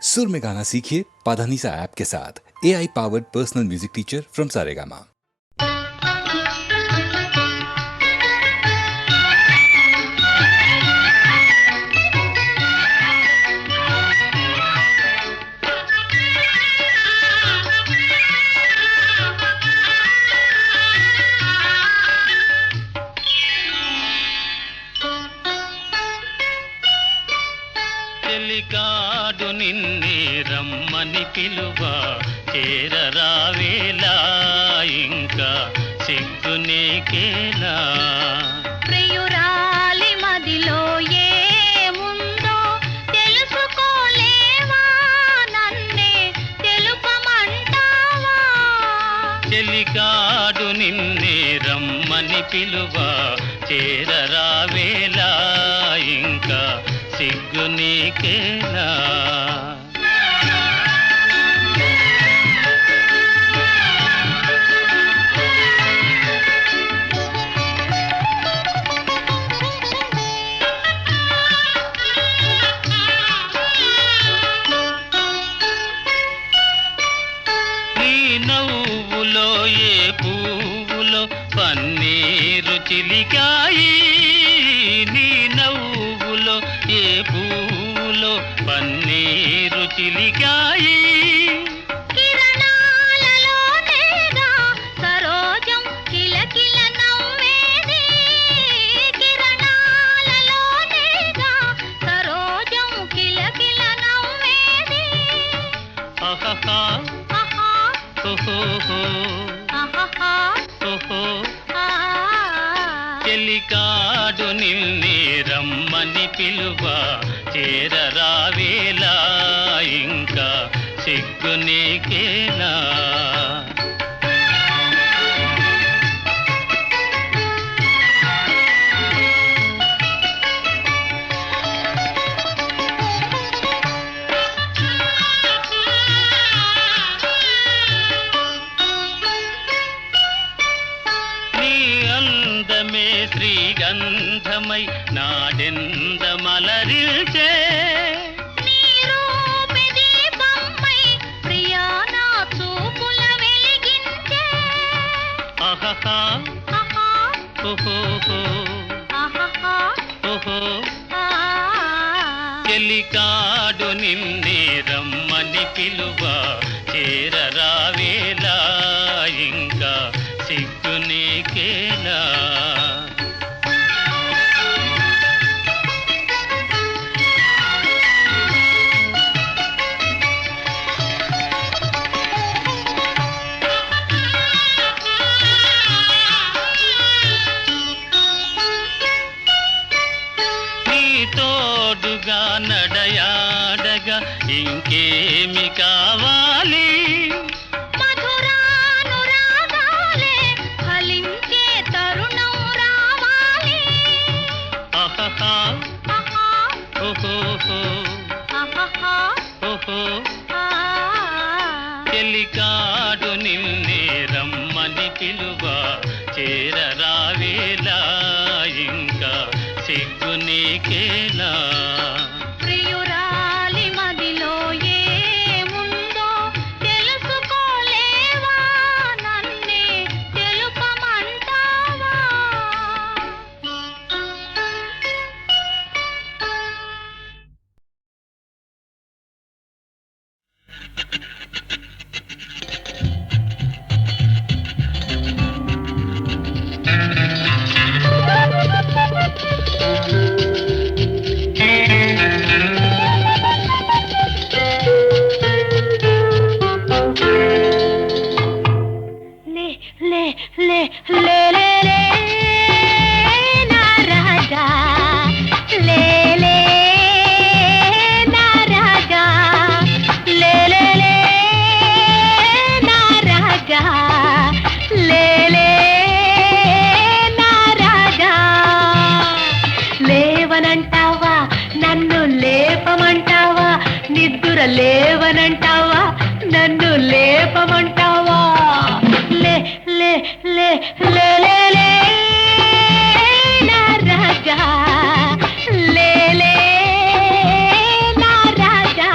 सुर में गाना सीखिए पाधानीसा ऐप के साथ। AI powered personal music teacher from Saregama. చెలికాడు నిన్నే రమ్మని పిలువ చేరరావేలా ఇంకా సిగ్గు నీకేలా ప్రియురాలి మదిలో ఏముందో తెలుసుకోలేవా నన్నే తెలుపమంటావా చెలికాడు నిన్నే రమ్మని పిలువ చేరరావేలా ఇంకా సిగ్గు నీకేలా నీ నవ్వులో ఏ పువ్వులో పన్నీరు చిలికాయి నీ నవ్వులో ఏ పువ్వులో పన్నీరు చిలికాయి కిరణాలలోనేగా సరోజం కిలకిల నవ్వేది కిరణాలలోనేగా సరోజం కిలకిల నవ్వేది ఆహా ఆహా ఓహో ఆహా ఓహో ఆ చెలికాడు నిన్నే రమ్మని పిలువ చేరరావేలా ఇంకా సిగ్గు నీకేలా నీ అందమే శ్రీగంధమై నాడెంద మలరిల్చే నీ రూపే దీపమై ప్రియా నా చూపుల వెలిగించే ఆహా ఆహా ఓహో ఆహా ఓహో ఆ చెలికాడు నిన్నే రమ్మని పిలువ చేరరావేలా ఇంకా సిగ్గు నీకేలా నీ తోడుగా నడయాడగా ఇంకేమి కావాలి మధురానురాగాలే ఫలించే తరుణం రావాలి ఆహా ఆహా ఓహో ఆహా ఓహో ఆ చెలికాడు నిన్నే రమ్మని పిలువ చేరరావేలా ఇంకా సిగ్గు నీకేలా ప్రియురాలి మదిలో ఏముందో తెలుసుకోలేవా నన్నే తెలుపమంటావా లే లే లే లే లే లే నా రాజా లే లే నా రాజా లే లే లే నా రాజా లే లే నా రాజా లేవనంటావా నన్ను లేపమంటావా నిద్దుర లేవనంటావా నన్ను లేపమంటావా లే లే లే లే లే లే నా రాజా లే లే నా రాజా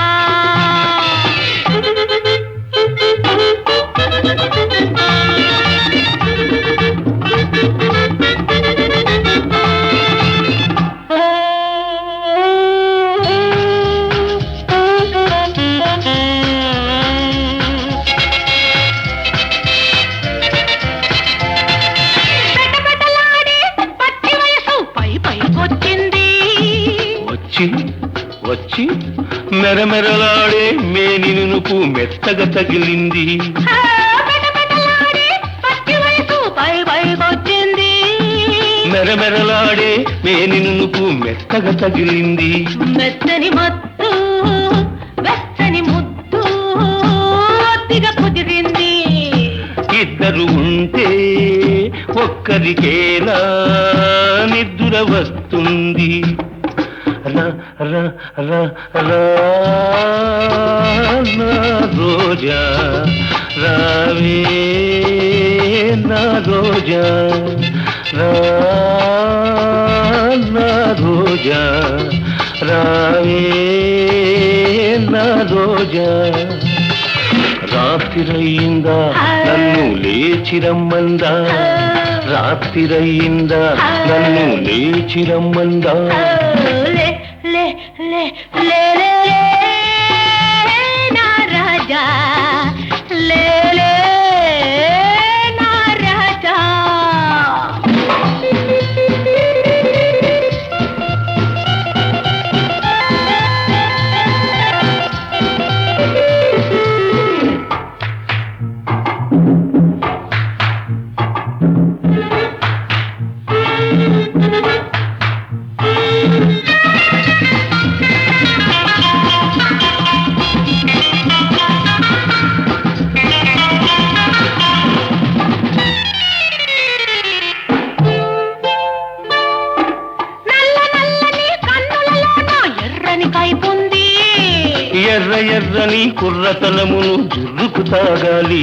మెరమెరలాడే మేని నునుపు మెత్తగా తగిలింది మెరమెరలాడే మేని నునుపు మెత్తగా తగిలింది మెత్తని మత్తు వెచ్చని ముద్దు ఒత్తిగా కుదిరింది ఇద్దరు ఉంటే ఒక్కరికేలా నిద్ర వస్తుంది రా రా రా రా నా రోజా రావే నా రోజా రా నా రోజా రావే నా రోజా రాత్రిరయ్యిందా నన్ను లేచిరమ్మందా రాత్రిరయ్యిందా నన్ను లేచిరమ్మందా లే లే లే లే లే నా రాజా లే లే నా రాజా ఎర్ర ఎర్రని కుర్రతనమును జుర్రుకు తాగాలి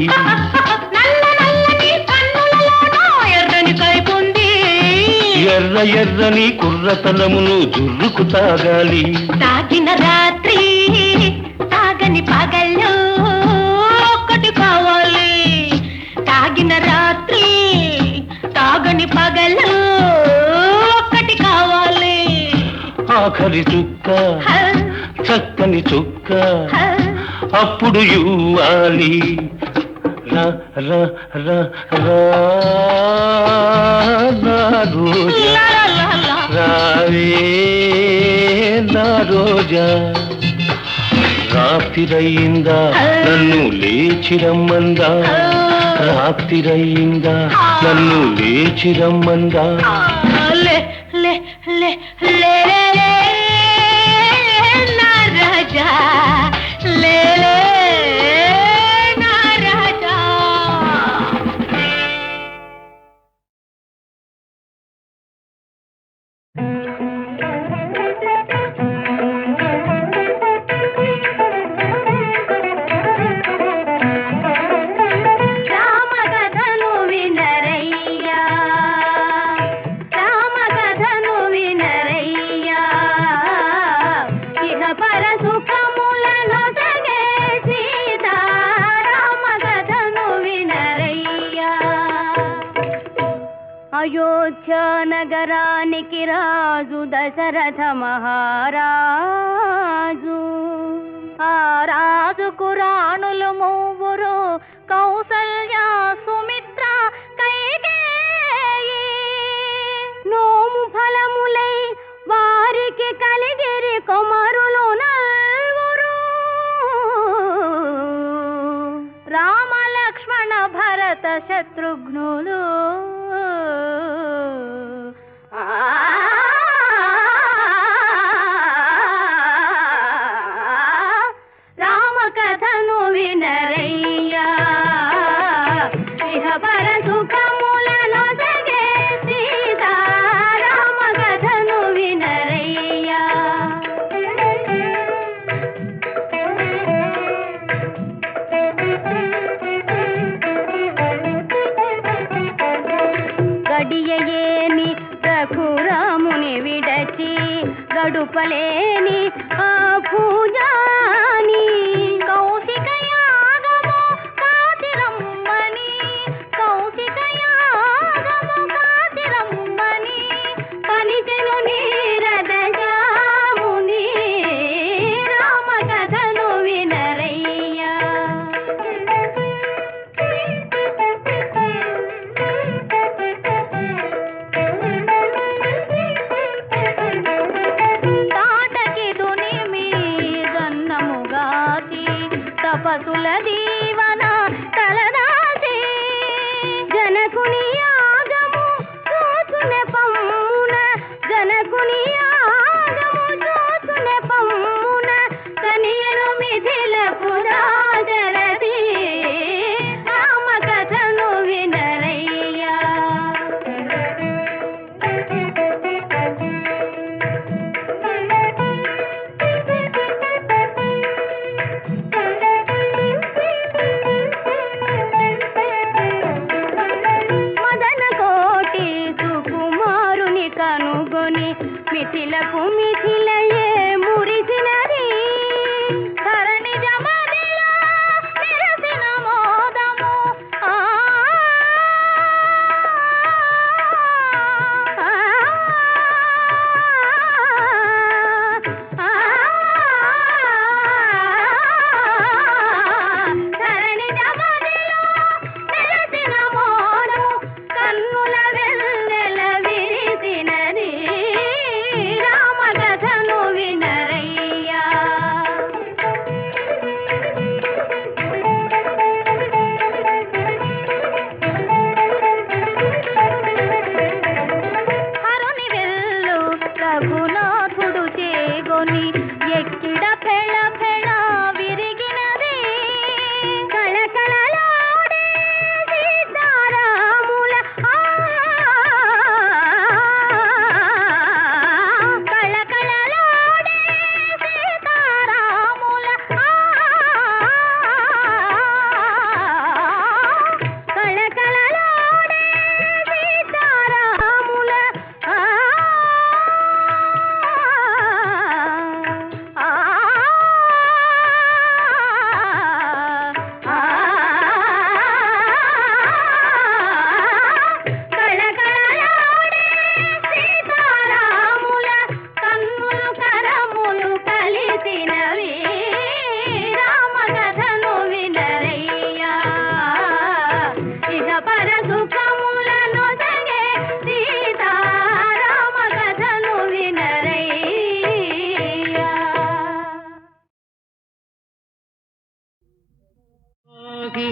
ఎర్ర ఎర్రని కుర్రతనమును జుర్రుకు తాగాలి తాగిన రాత్రి తాగని పగళ్ళు ఒక్కటి కావాలి తాగిన రాత్రి తాగని పగళ్ళు ఒక్కటి కావాలి ఆఖరి చుక్క చక్కని చుక్క అప్పుడు ఇవ్వాలి రా రా రా రా నా రోజా రావే నా రోజా రాత్రిరయ్యిందా నన్ను లేచిరమ్మందా రాత్రిరయ్యిందా నన్ను లేచిరమ్మందా లే లే లే లే లే నా రాజా లే లే నా రాజా రామకథను వినరయ్యా రామకథను వినరయ్యా ఇహ పర సుఖములను సగే సీతా రామకథను వినరయ్యా అయోధ్య నగరానికి రాజు దశరథ మహారాజు ఆ రాజుకు రాణులు మూవురు కౌసల్య సుమిత్ర కైకేయి నోము ఫలములై వారికి కలిగిరి కుమారులు నల్వురు రామ లక్ష్మణ భరత శత్రుఘ్నులు రామకథను వినరయ్యా ఇహ పర సుఖములను సగే సీతా రామకథను వినరయ్యా గడియయేని రఘురాముని విడచి గడుపలేని ఆ పూజాని కౌశిక యాగము కాతిరమ్మని కౌశిక యాగము కాతిరమ్మని పలిచెను నీరద జాముని రామకథను వినరయ్యా తాటకి పతుల దీవన తలదాసి జనకుని యాగము చూచునే పమ్మున జనకుని యాగము చూచునే పమ్మున కనియను మిథిల పురాజరది రామ కథను వినరయ్యా. మదన కోటి సుకుమారుని కనుగొని మిథిలకు మిథిలయే మురిసినది ధరణి జమదిలో నిరసిన మోదము. ధరణి జమదిలో నిరసిన మోదము కన్నుల వెన్నెల విరిసినది రామ కథను వినరయ్యా. హరుని వెల్లు రఘునాథుడు చేగొని ఎక్కిడ ఫెళ ఫెళ విరిగినది కళకళలాడే సీతారాముల కళకళలాడే సీతారాముల కళకళలాడే సీతారాముల కళకళలాడే సీతారాముల కన్నులు కరములు కలిసినవి రామ కథను వినరయ్యా. ఇహ పర సుఖములను సగే సీతారామ కథను వినరయ్యా. పాహి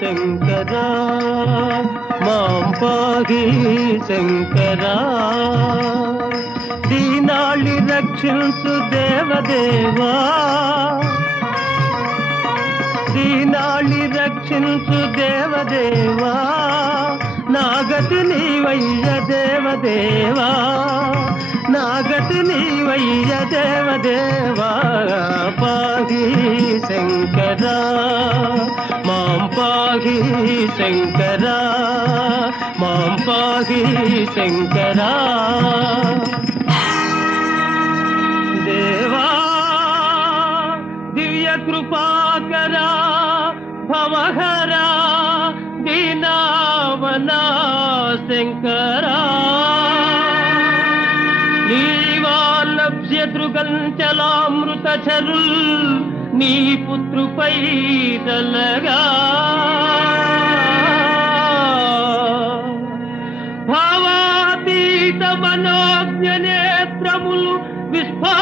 శంకరా మాం పాహి శంకరా దీనాళి రక్షించు దేవదేవా దీనాళి రక్షించు దేవదేవా నాగతి నీవయ్య దేవదేవా నాగతి నీవయ్య దేవదేవా పాహి శంకరా మాం పాహి శంకరా మాం పాహి శంకరా దేవా దివ్య కృపాకరా భవహరా దీనావనా శంకరా నీవాలభ్యతృగంచలామృత చరుల్ నీ పుత్రుపై దలగా భావాతీత మనోజ్ఞ నేత్రములు విస్ఫారించినావా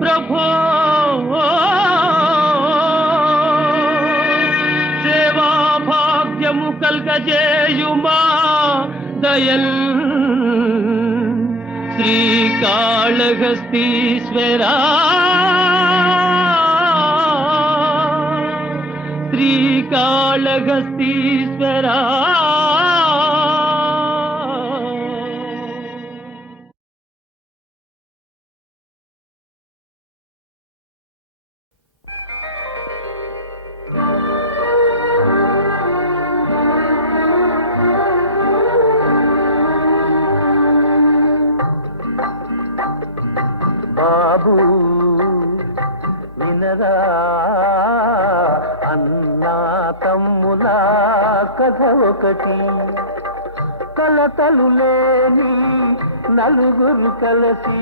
ప్రభో సేవా భాగ్యము కల్గజేయుమా దయల్ శ్రీకాళహస్తీశ్వరా శ్రీకాళహస్తీశ్వరా బాబు వినరా అన్నా తమ్ముల కథ ఒకటి కలతలు లేని నలుగురు కలిసి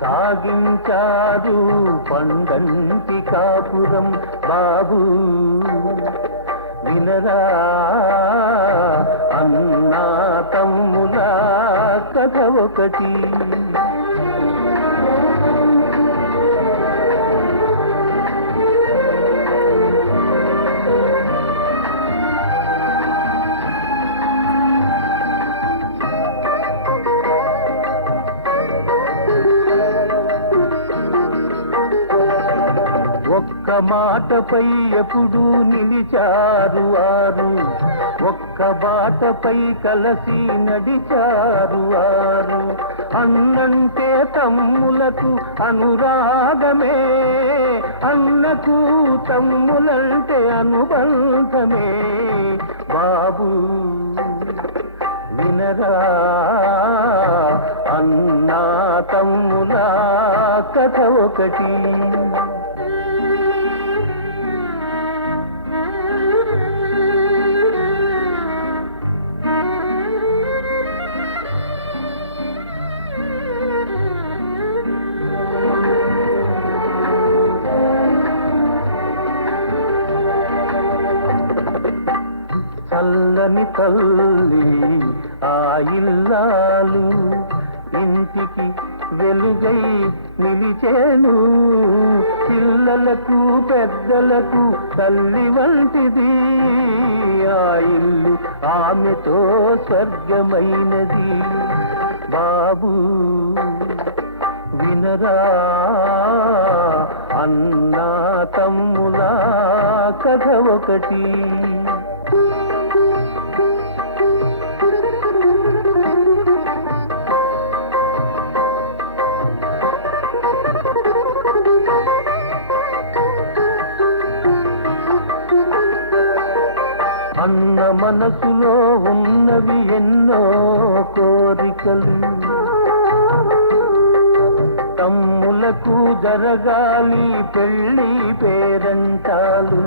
సాగించారు పండంటి కాపురం బాబు వినరా అన్నా తమ్ముల కథ ఒకటి ఒక్క మాటపై ఎప్పుడు నిలిచారు వారు, ఒక్క బాటపై కలసి నడిచారు వారు. అన్నంటే తమ్ములకు అనురాగమే, అన్నకు తమ్ములంటే అనుబంధమే. బాబు వినరా అన్నా తమ్ముల కథ ఒకటి. చల్లని తల్లి ఆ ఇల్లాలు ఇంటికి వెలుగై నిలిచేను. పిల్లలకు పెద్దలకు తల్లి వంటిది ఆ ఇల్లు, ఆమెతో స్వర్గమైనది. బాబు వినరా అన్నా తమ్ముల కథ ఒకటి. అన్న మనసులో ఉన్నవి ఎన్నో కోరికలు, తమ్ములకు జరగాలి పెళ్ళి పేరంటాలు.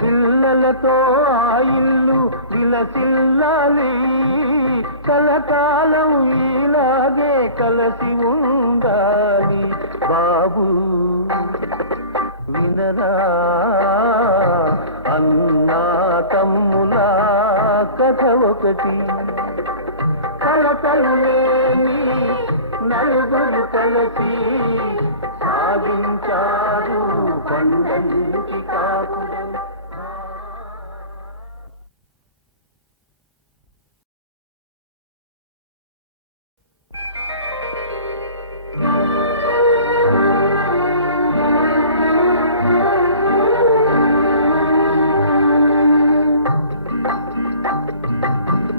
పిల్లలతో ఆ ఇల్లు విలసిల్లాలి, కలకాలం ఇలాగే కలసి ఉండాలి. బాబు వినరా అన్నా తమ్ముల కథ ఒకటి. కలతలు లేని నలుగురు కలిసి సాగించారు పండంటి కాపురం.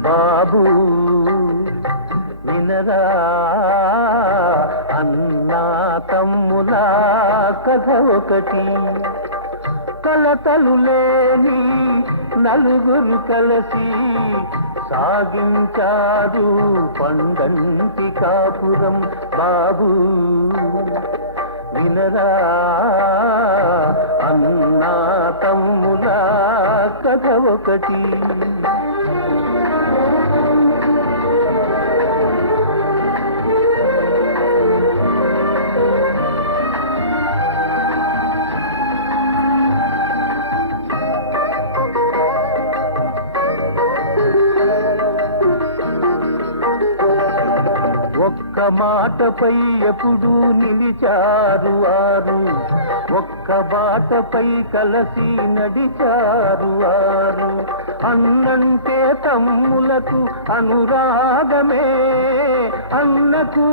బాబు వినరా అన్నా తమ్ముల కథ ఒకటి. కలతలు లేని నలుగురు కలిసి సాగించారు పండంటి కాపురం. బాబు వినరా అన్నా తమ్ముల కథ ఒకటి. ఒక్క మాటపై ఎప్పుడు నిలిచారు వారు, ఒక్క బాటపై కలసి నడిచారు వారు. అన్నంటే తమ్ములకు అనురాగమే, అన్నకు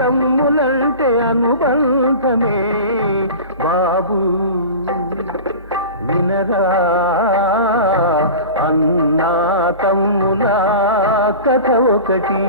తమ్ములంటే అనుబంధమే. బాబు వినరా అన్నా తమ్ముల కథ ఒకటి.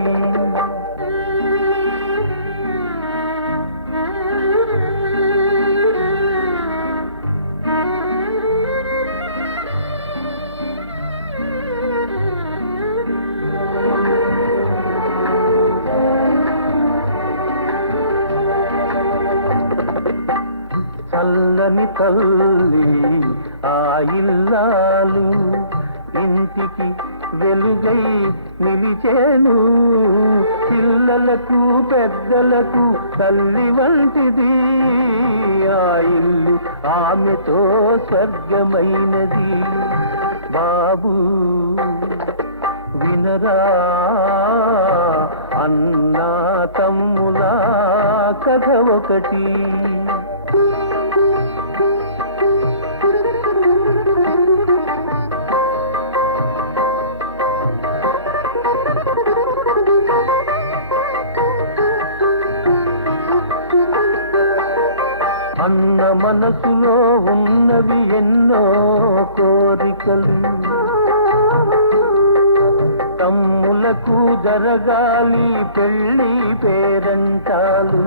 చల్లని తల్లి ఆ ఇల్లాలు ఇంటికి వెలుగై నిలిచేను. పిల్లలకు పెద్దలకు తల్లి వంటిది ఆ ఇల్లు, ఆమెతో స్వర్గమైనది. బాబు వినరా అన్నా తమ్ముల కథ ఒకటి. మనసులో ఉన్నవి ఎన్నో కోరికలు తమ్ములకు జరగాలి పెళ్ళి పేరంటాలు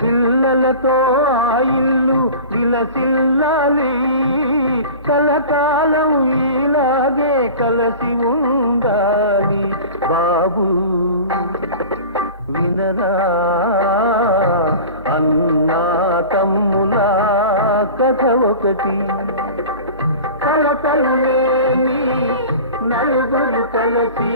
పిల్లలతో ఆ ఇల్లు విలసిల్లాలి కలకాలం ఇలాగే కలసి ఉండాలి బాబు వినరా అన్నా తమ్ముల కథ ఒకటి కలతలు లేని నలుగురు కలిసి